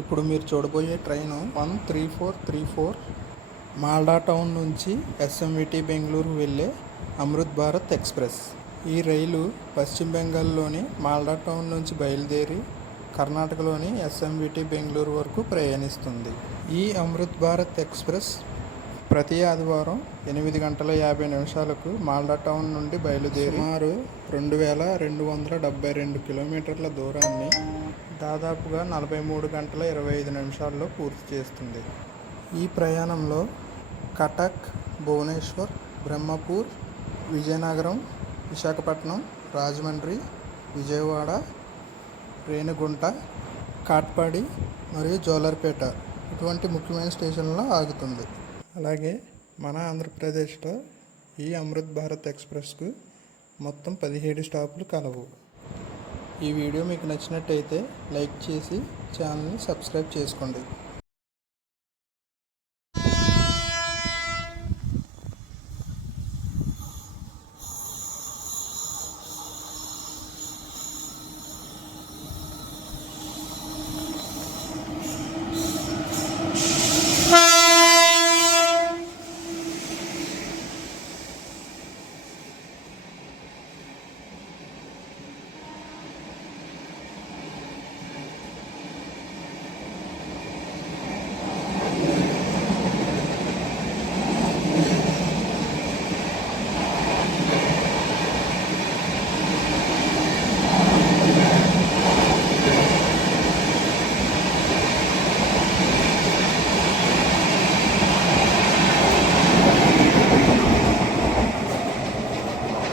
ఇప్పుడు మీరు చూడబోయే ట్రైన్ 13434 మాల్డా టౌన్ నుంచి ఎస్ఎంవిటి బెంగళూరు వెళ్ళే అమృత్ భారత్ ఎక్స్ప్రెస్. ఈ రైలు పశ్చిమ బెంగాల్లోని మాల్డా టౌన్ నుంచి బయలుదేరి కర్ణాటకలోని ఎస్ఎంవిటి బెంగళూరు వరకు ప్రయాణిస్తుంది. ఈ అమృత్ భారత్ ఎక్స్ప్రెస్ ప్రతి ఆదివారం 8:50 మాల్డా టౌన్ నుండి బయలుదేరి సుమారు 2272 కిలోమీటర్ల దూరాన్ని దాదాపుగా 43 గంటల 25 నిమిషాల్లో పూర్తి చేస్తుంది. ఈ ప్రయాణంలో కటక్, భువనేశ్వర్, బ్రహ్మపూర్, విజయనగరం, విశాఖపట్నం, రాజమండ్రి, విజయవాడ, రేణిగుంట, కాట్పాడి మరియు జోలార్పేట ఇటువంటి ముఖ్యమైన స్టేషన్లలో ఆగుతుంది. అలాగే మన ఆంధ్రప్రదేశ్లో ఈ అమృత్ భారత్ ఎక్స్ప్రెస్కు మొత్తం 17 స్టాపులు కలవు. ఈ వీడియో మీకు నచ్చినట్టయితే లైక్ చేసి ఛానల్ని సబ్స్క్రైబ్ చేసుకోండి.